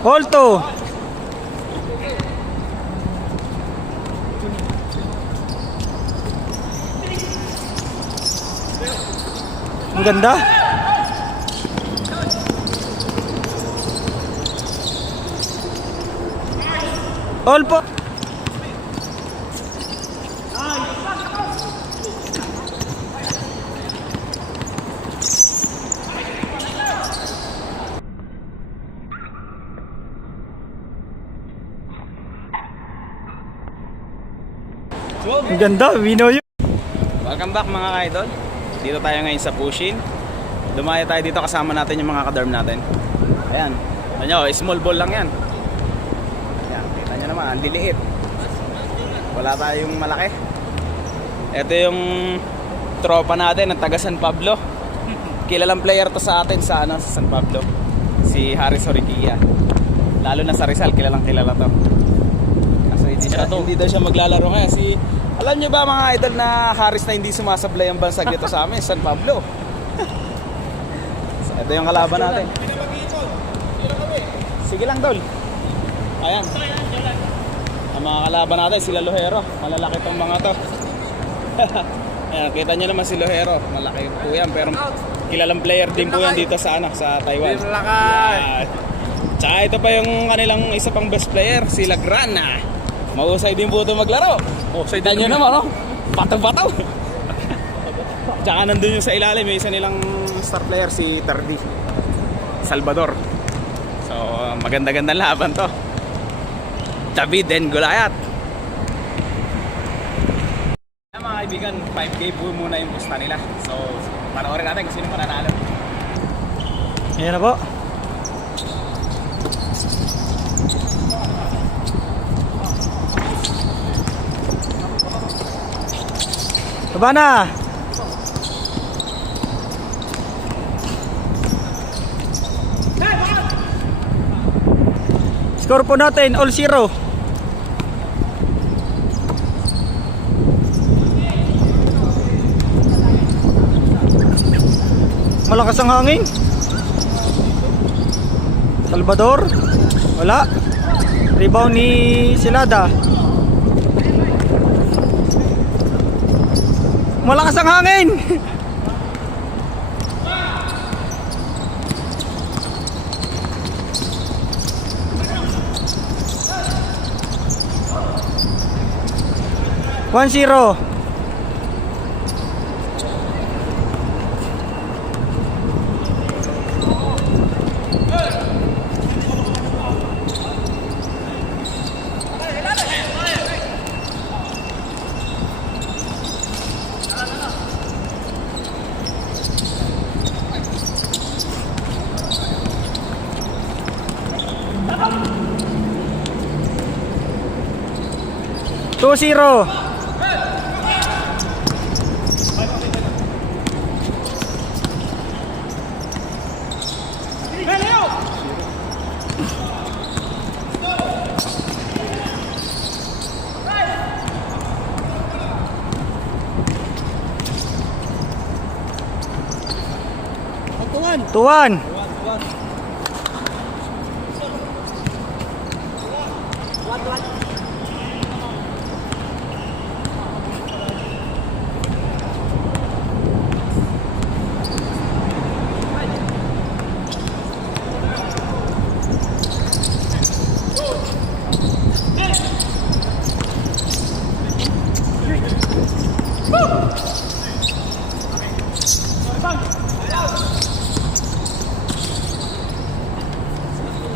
Hold to. Ang ganda. All po. Ang ganda, Winoy. Welcome back mga ka-idol. Dito tayo ngayon sa Pushin. Dumaya tayo dito, kasama natin yung mga ka-derm natin. Ayan, ano, small ball lang yan. Ayan, kita nyo naman, ang liliit. Wala tayong malaki. Ito yung tropa natin, ang taga San Pablo. Kilalang player to sa atin sa San Pablo. Si Haris Oriquilla. Lalo na sa Rizal, kilalang kilala to. Hindi daw siya maglalaro ngayon. Alam nyo ba mga idol na Haris na hindi sumasablay ang bansag dito sa amin, San Pablo? So, ito yung kalaban natin. Sige lang, Dol. Ayan. Ang mga kalaban natin, sila Lohero. Malalaki tong mga to. Ayan, kita nyo naman si Lohero. Malaki po yan, pero kilalang player din po yan dito sa Taiwan. Ayan. Tsaka ito pa yung kanilang isa pang best player, si Lagrana. Mahusay din po ito maglaro. Kita nyo naman, no? Pataw-pataw. Tsaka nandun yung sa ilalim, may isa nilang star player, si Tardi Salvador. So, maganda-ganda laban to. David and Goliath. Mga kaibigan, 5K po muna yung pusta nila. So, panoorin natin kung sino mananalo. Ayan na po. Baba na. Score po natin, all zero. Malakas ang hangin. Salvador. Wala. Rebound ni Silada. Malakas ang hangin. One zero. Two zero. Tuan.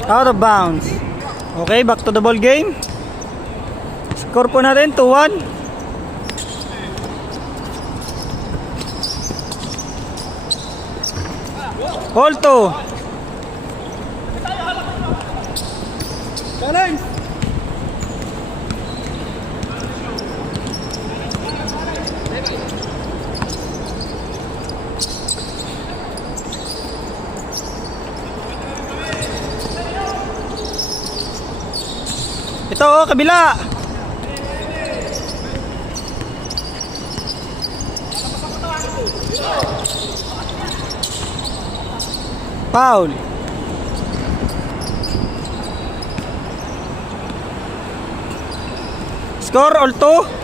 Out of bounds. Okay, back to the ball game. Score po natin 2-1. Hold to. Challenge. Ito, kabila. Foul. Score all 2.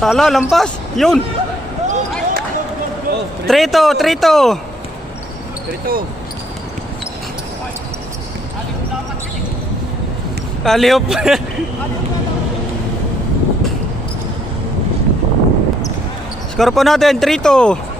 Sala, lampas. Yun. 3-2, 3-2. 3-2. Aliop. Score po natin, 3-2.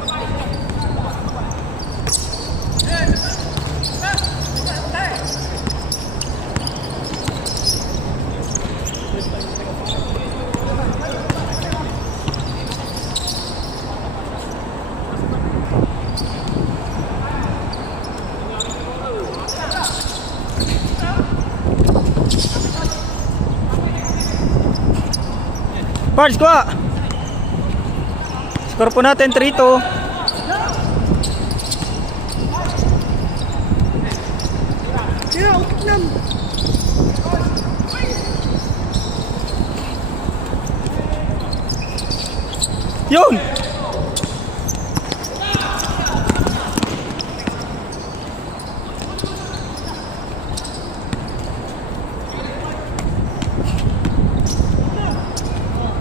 Pards, kuha. Score po natin 3-2. Yun.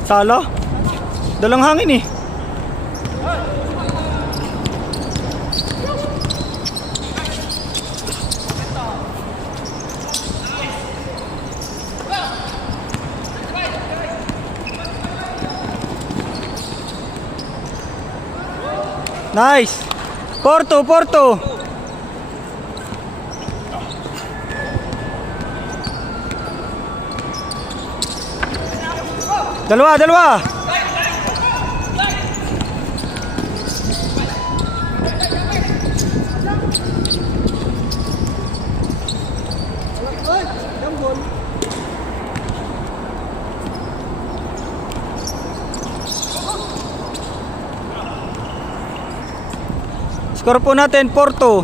Sala. Dalang hangin eh. Nice. Porto, Porto. Dalawa, dalawa. Score po natin, Porto.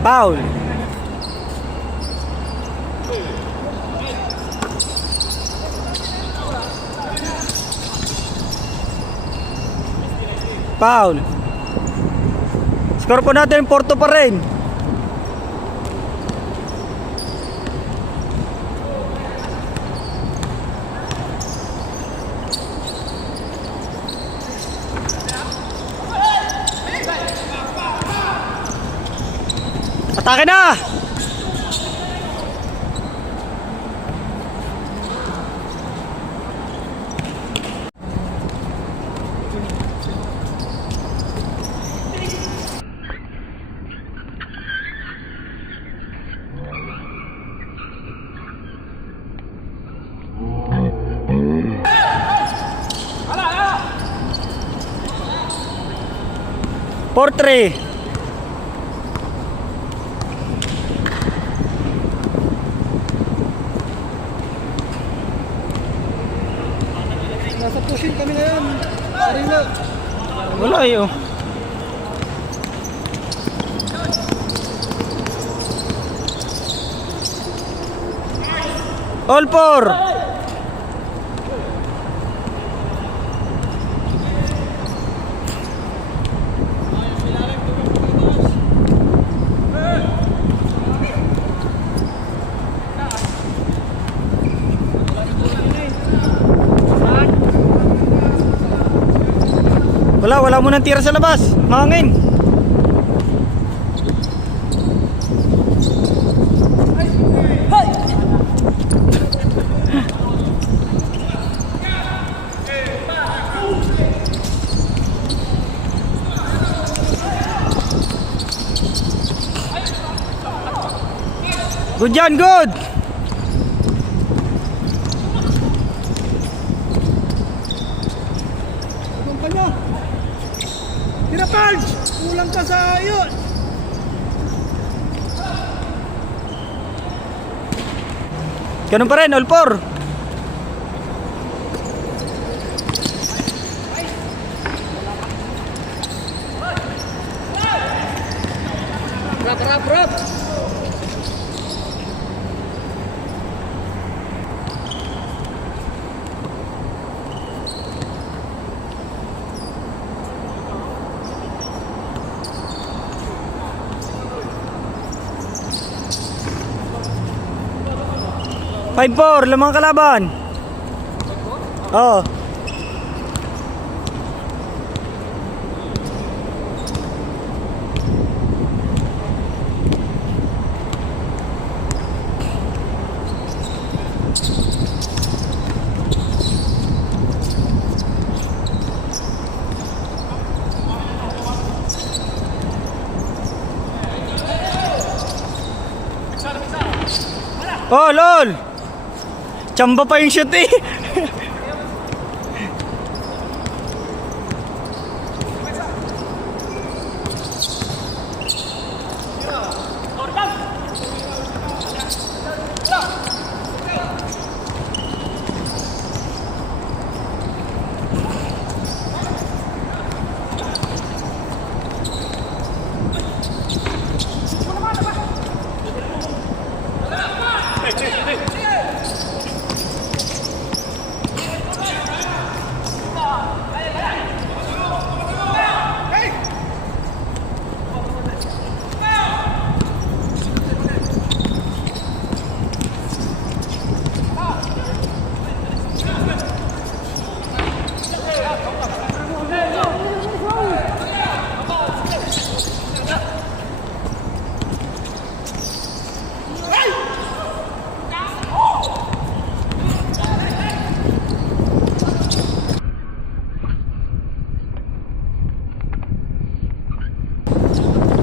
Foul. Foul. Score po natin, Porto pa rin. Atake na! Portre. Nasa pushing kami ngayon. Arena. Wala yun. All four. Wala mo nang tira sa labas. Mahangin. Good yan, good. Tira, Parge! Kulang ka sa yun! Ganun pa rin, all four. Rap! 5-4, lamang kalaban. Oo. Oh, lol! Chamba pa yung shoot eh.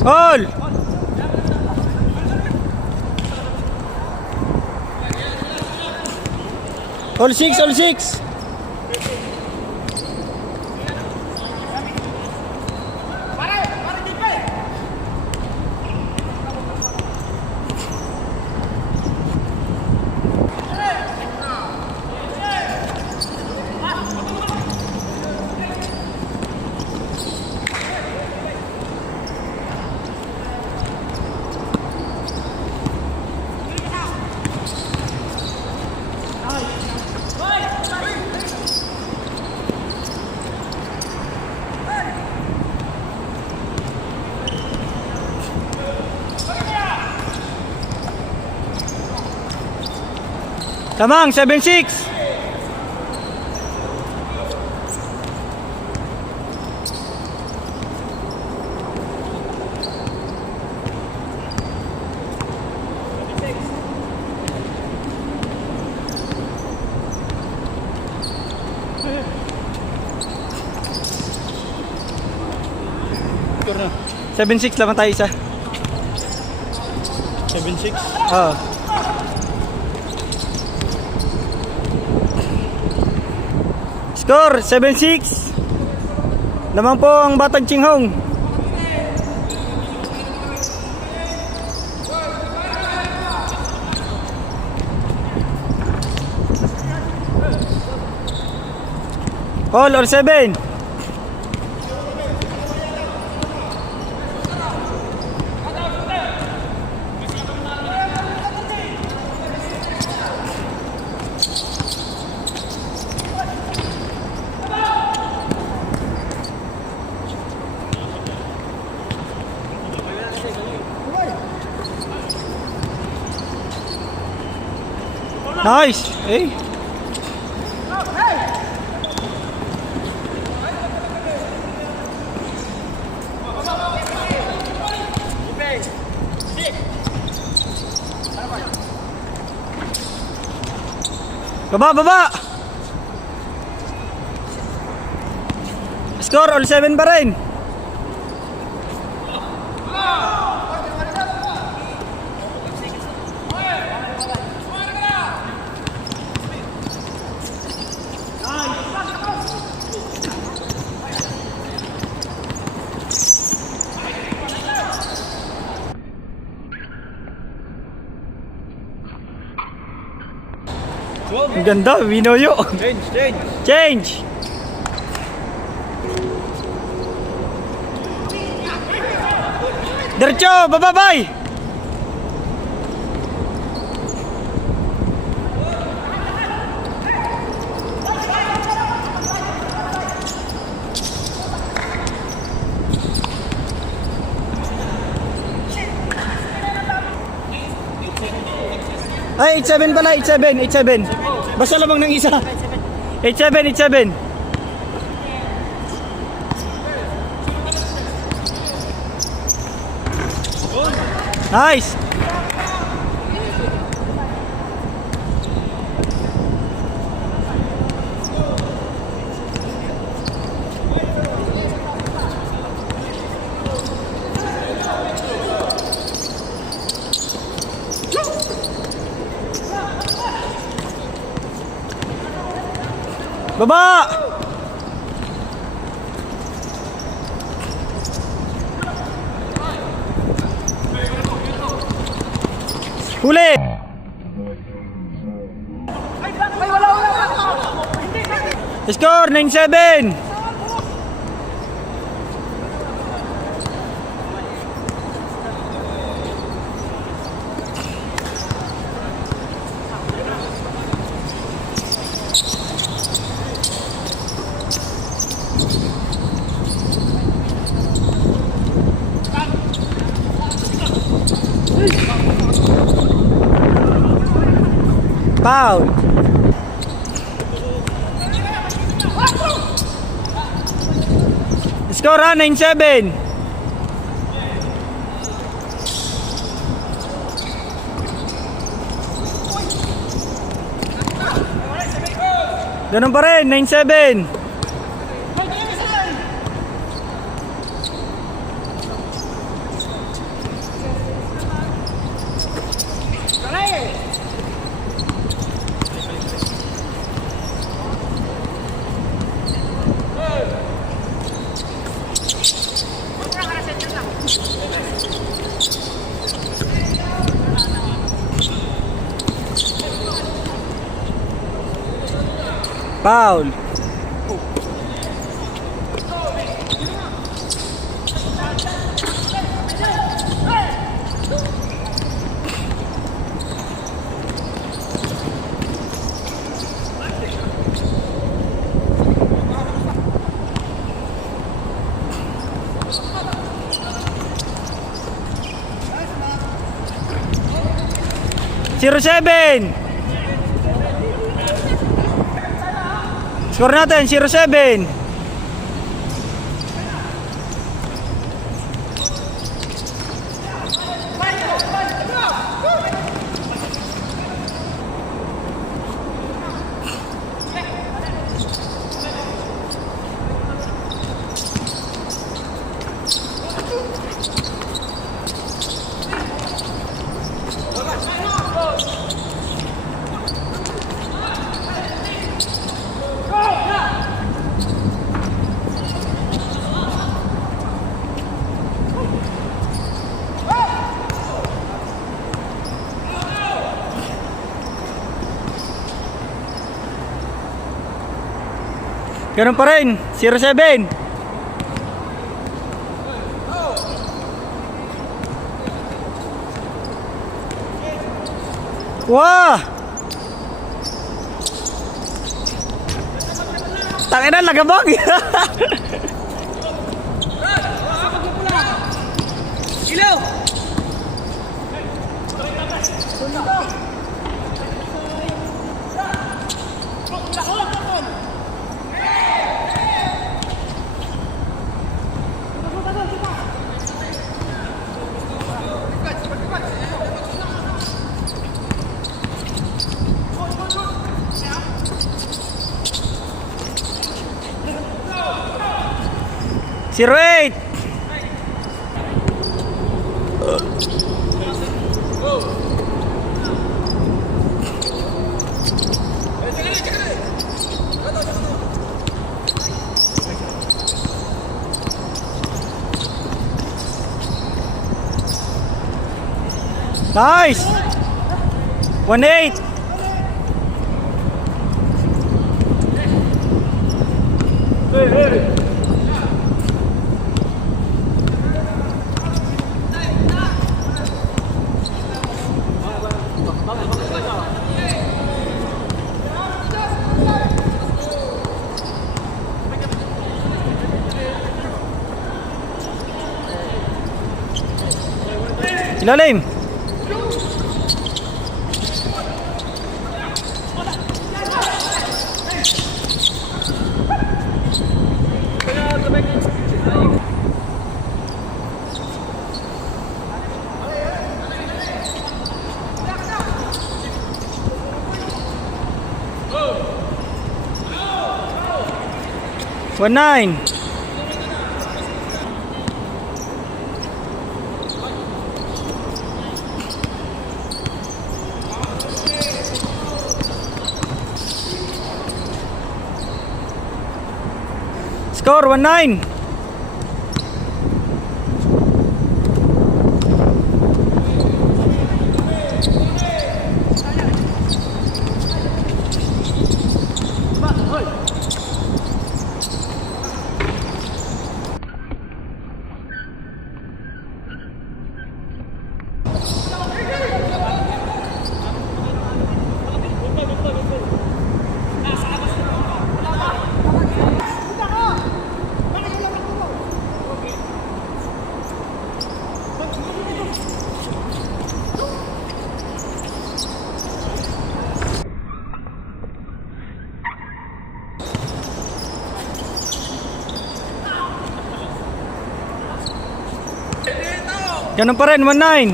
All! All six, all six! Tamang, 7-6. Sure na. 7-6 lamang tayo isa. 7-6. Oo. Score, 7-6. Lamang po ang Batang Chinghong. All or 7. Nice. Eh. Baba. Score all 7 pa rin. Ang ganda, Binoyo. Change. Diretso, bababay. Ay, 87 pala, 87. Basta lamang ng isa. 87. Nice. Baba! Huli! Score 9-7. Foul. Score 9-7. Ganun pa rin, 9-7. Foul. Zero 7. Score natin 0-7. Ganun pa rin, 0-7. Wah! Tangina, lagabag. Ilaw! Zero 8. Nice. 1-8. Ilalim. One nine. Score 1-9. Ganun pa rin, 1-9.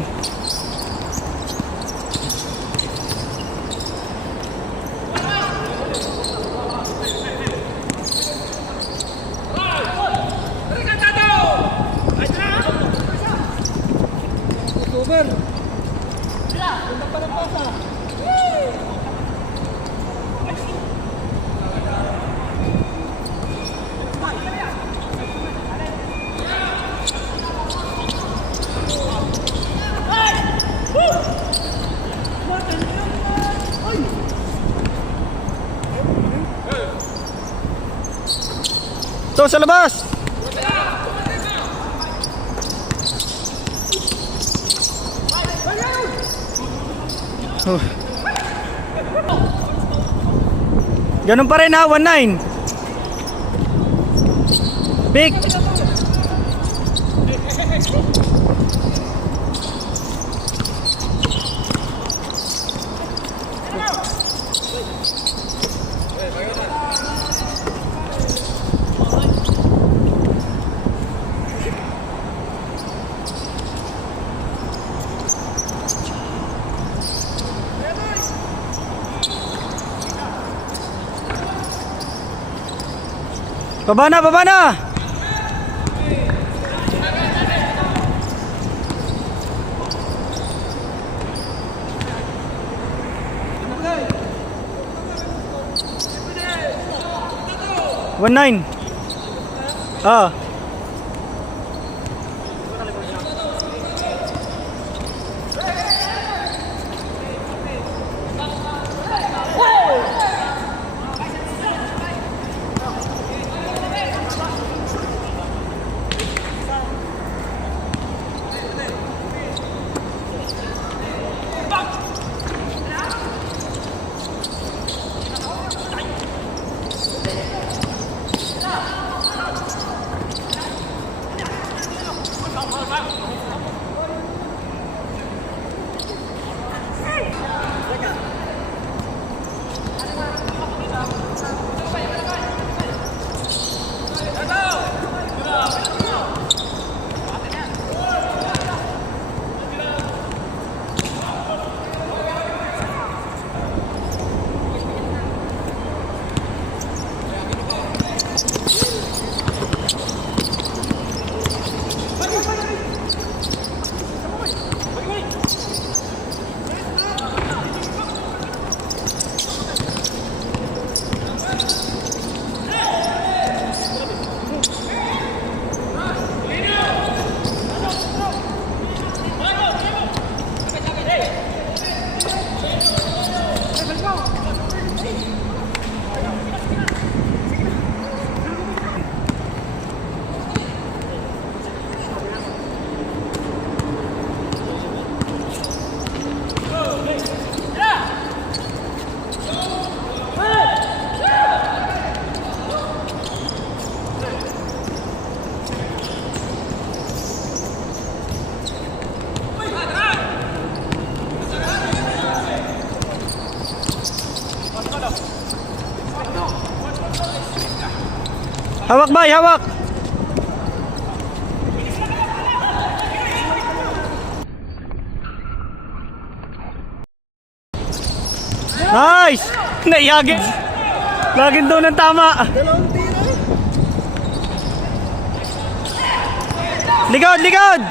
Over. Ganda pa ng pasa. To sa labas. Oh. Ganun pa rin ha, 1-9. Pick. Baba na, baba na. One nine. Ah. Hawak bay, hawak. Nice! Naiyagi. Laging doon ang tama. Dalawang tira. Likod, likod!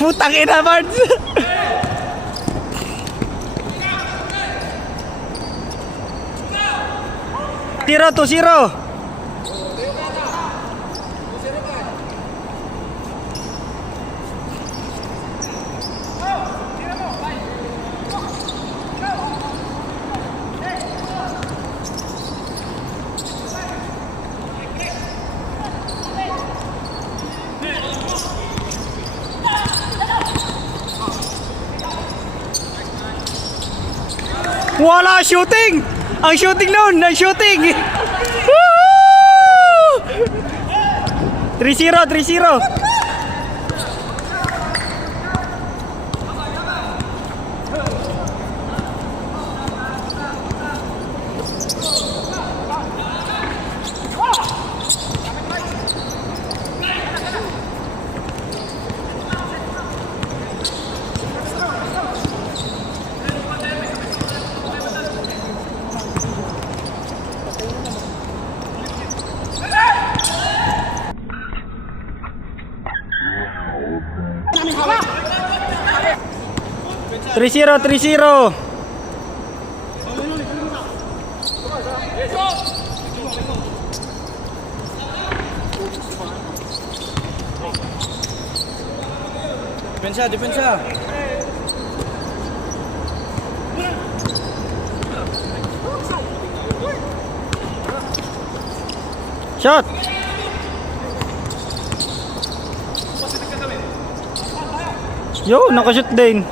Putang ina, Bards! Tiro to zero. Wala shooting! Ang shooting noon! Ang shooting! Woo! 3-0, 3-0. Three zero, 3-0. Depensa, depensa. Shot! Yo, nakashoot din.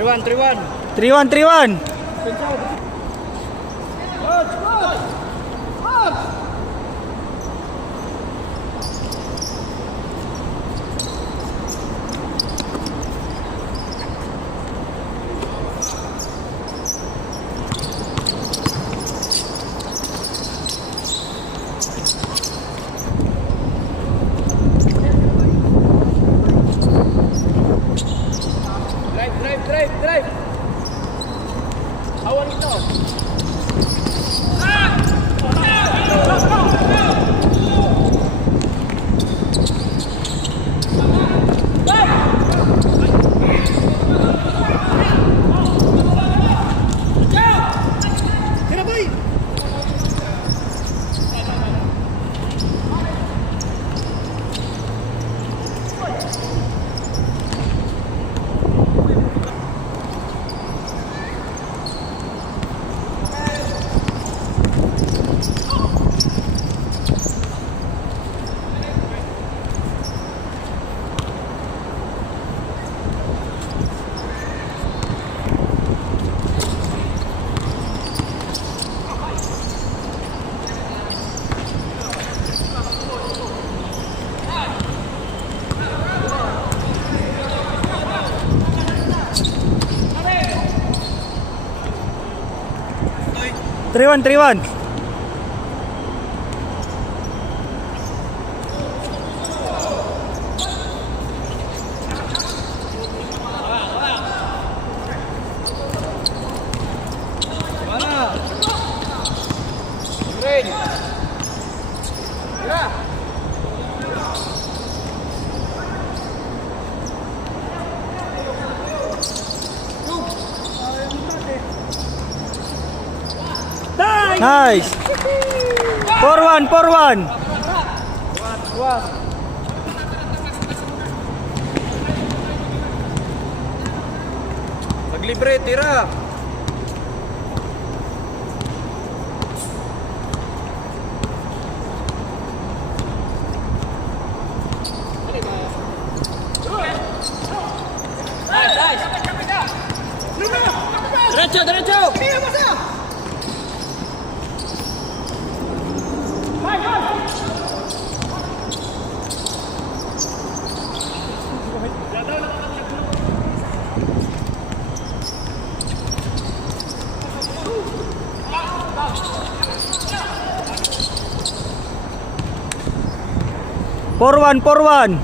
3-1, 3-1. 3-1, 3-1. Drive. Hawan ito. Tira boy. Three one, 3-1. Green. Tira. Nice! 4-1, 4-1. Maglibre, tira. Derecho, derecho. 4-1, 4-1.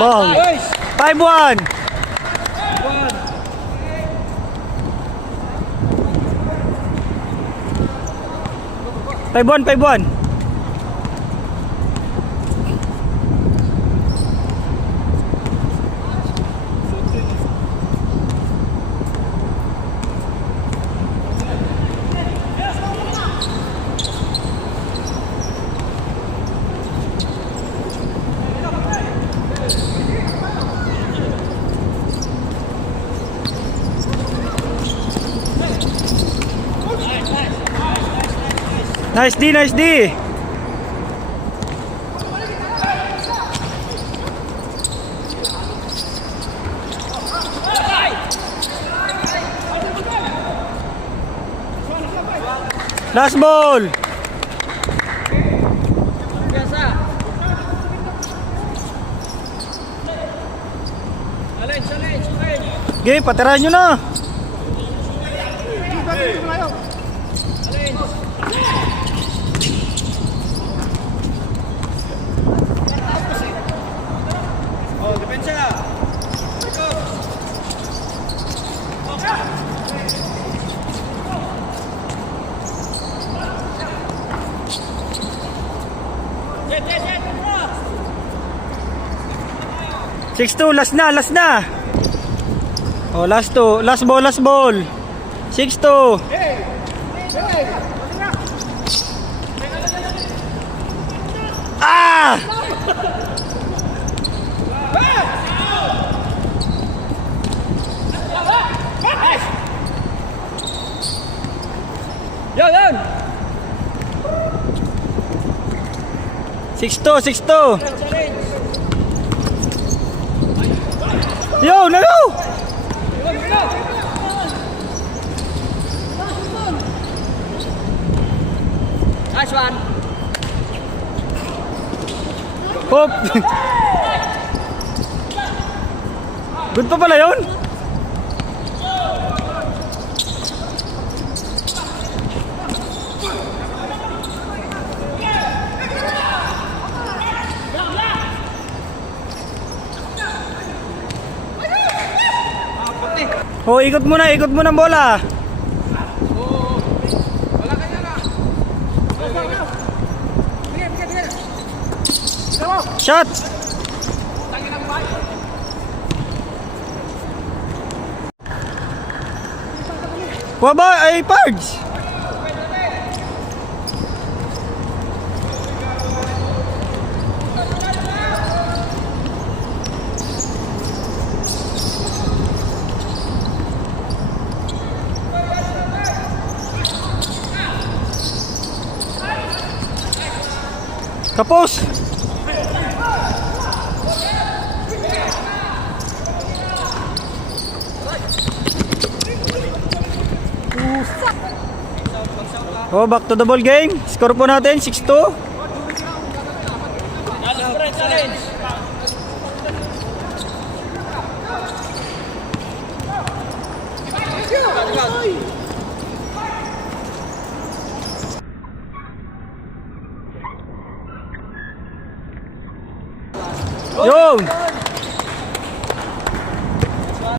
Ball. 5-1. 5-1, 5-1. Nice D, nice D. Last ball. Okay, patirahan nyo na. Oh, depensa. 6-2, last na, last na. Oh, last two, last ball, last ball. 6-2. Ah! Yan! 6-2, 6-2. Yo, no! Nice one. Hop. Good pa pala yun? Oh, ikot mo na ang bola. Shot. Kuha ba? Ay, Pards. Kapos. Oh, back to the ball game. Score po natin 6-2. Yo!